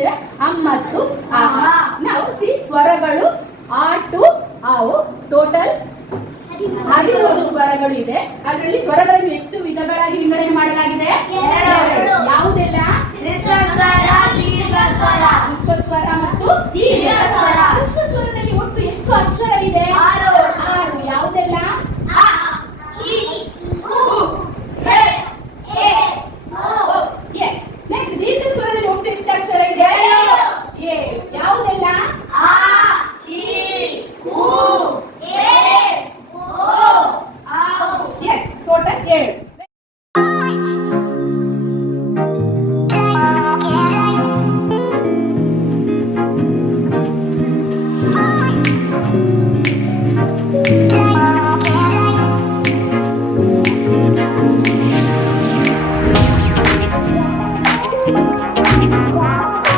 ಎಷ್ಟಿದೆ? 9. ನಾವು ಸ್ವರಗಳು ಆ ಟು ಆವು ಟೋಟಲ್ 13 ಸ್ವರಗಳು ಇದೆ. ಅದರಲ್ಲಿ ಸ್ವರಗಳನ್ನು ಎಷ್ಟು ವಿಧಗಳಾಗಿ ವಿಂಗಡಣೆ ಮಾಡಲಾಗಿದೆ? ಯಾವುದೆಲ್ಲ? ಹ್ರಸ್ವ ಸ್ವರ, ದೀರ್ಘ